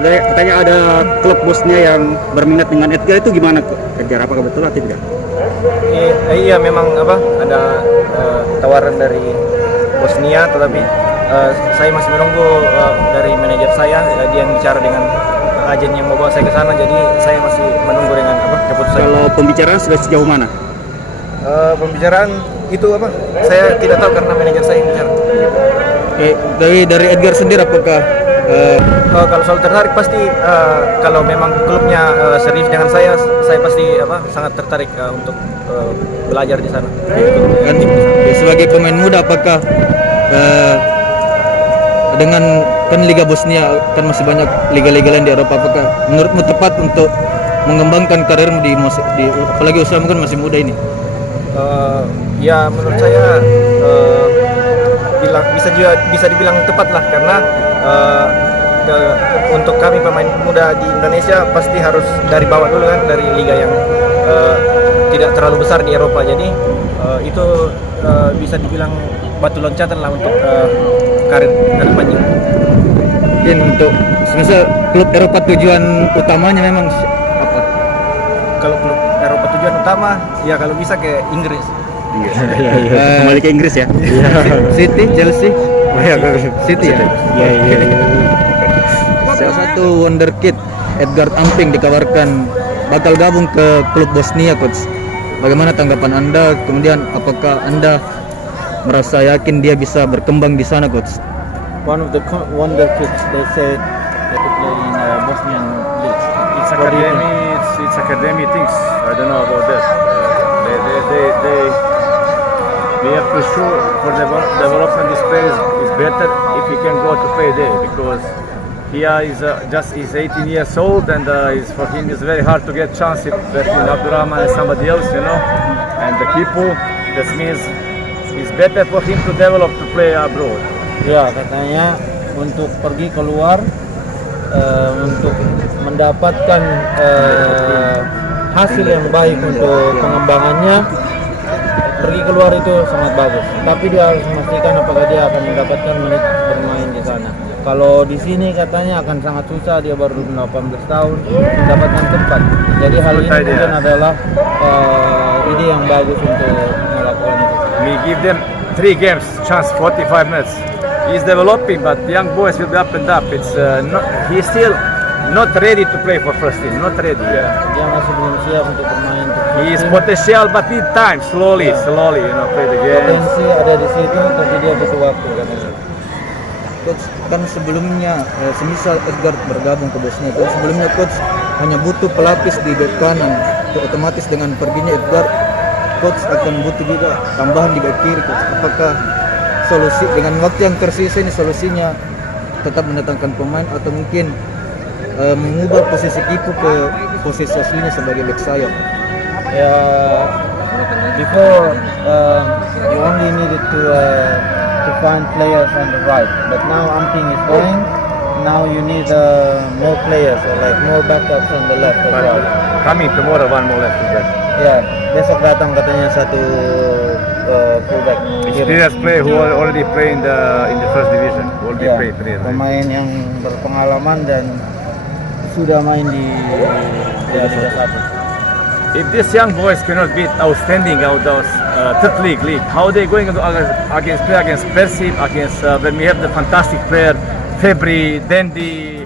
katanya ada klub Bosnia yang berminat dengan Edgar, itu gimana Edgar? Apakah betul atau tidak? Iya memang ada tawaran dari Bosnia, tetapi saya masih menunggu dari manajer saya, dia yang bicara dengan agen yang mau bawa saya ke sana, jadi saya masih menunggu dengan keputusan. Kalau pembicaraan sudah sejauh mana? Pembicaraan itu saya tidak tahu karena manajer saya yang bicara. Dari Edgar sendiri apakah kalau soal tertarik pasti kalau memang klubnya serius dengan saya pasti sangat tertarik untuk belajar di sana. kan sebagai pemain muda apakah dengan kan Liga Bosnia kan masih banyak liga-liga lain di Eropa, apakah menurutmu tepat untuk mengembangkan karirmu di apalagi usiamu kan masih muda ini? Ya menurut saya bisa dibilang tepat lah, karena untuk kami pemain muda di Indonesia pasti harus dari bawah dulu kan, dari liga yang tidak terlalu besar di Eropa, jadi itu bisa dibilang batu loncatan lah untuk karir ke depannya. Dan untuk sebenarnya klub Eropa tujuan utamanya memang apa? Kalau klub Eropa tujuan utama ya kalau bisa ke Inggris. Kembali ke Inggris ya. City, Chelsea, City ya. Salah satu wonderkid Edgar Amping dikabarkan bakal gabung ke klub Bosnia, coach. Bagaimana tanggapan Anda? Kemudian apakah Anda merasa yakin dia bisa berkembang di sana, coach? One of the wonderkids, they said they could play in Bosnian leagues. It's academy things. I don't know about that. They have to show for development this player is better if he can go to play there, because here he's 18 years old, and for him it's very hard to get chance between Abdurrahman and somebody else, and the keeper. That means it's better for him to develop to play abroad. Ya, katanya untuk pergi keluar untuk mendapatkan hasil yang baik untuk pengembangannya, pergi keluar itu sangat bagus. Tapi dia harus memastikan apakah dia akan mendapatkan menit bermain di sana. Kalau di sini katanya akan sangat susah, dia baru 18 tahun mendapatkan tempat. Jadi hal ini mungkin adalah ide yang bagus untuk melakukan itu. We give them 3 games chance, 45 minutes. He's developing, but young boys will be up and up. He's still not ready to play for first team. Not ready. Yeah. Dia masih belum siap untuk bermain. He is potential, but need time. Slowly, play the game. Potensi ada di situ, tapi dia butuh waktu katanya. Coach, kan sebelumnya semisal Edgar bergabung ke Bosnia, kan sebelumnya coach hanya butuh pelapis di bek kanan. Otomatis dengan perginya Edgar, coach akan butuh juga tambahan di bek kiri, coach. Apakah solusi dengan waktu yang tersisa ini solusinya tetap mendatangkan pemain atau mungkin mengubah posisi kipu ke posisi aslinya sebagai bek sayap? Ya, before you only needed to find players on the right, but now Amping is going. Now you need more players, or like more backups on the left as well. Coming tomorrow, one more left back. Ya, besok datang katanya satu fullback. Experienced player who already play in the first division. Already play 3. Pemain yang berpengalaman dan sudah main di Liga 1. If these young boys cannot beat outstanding out those third league, how they going to play against Persib, against when we have the fantastic player Febri, Dendi,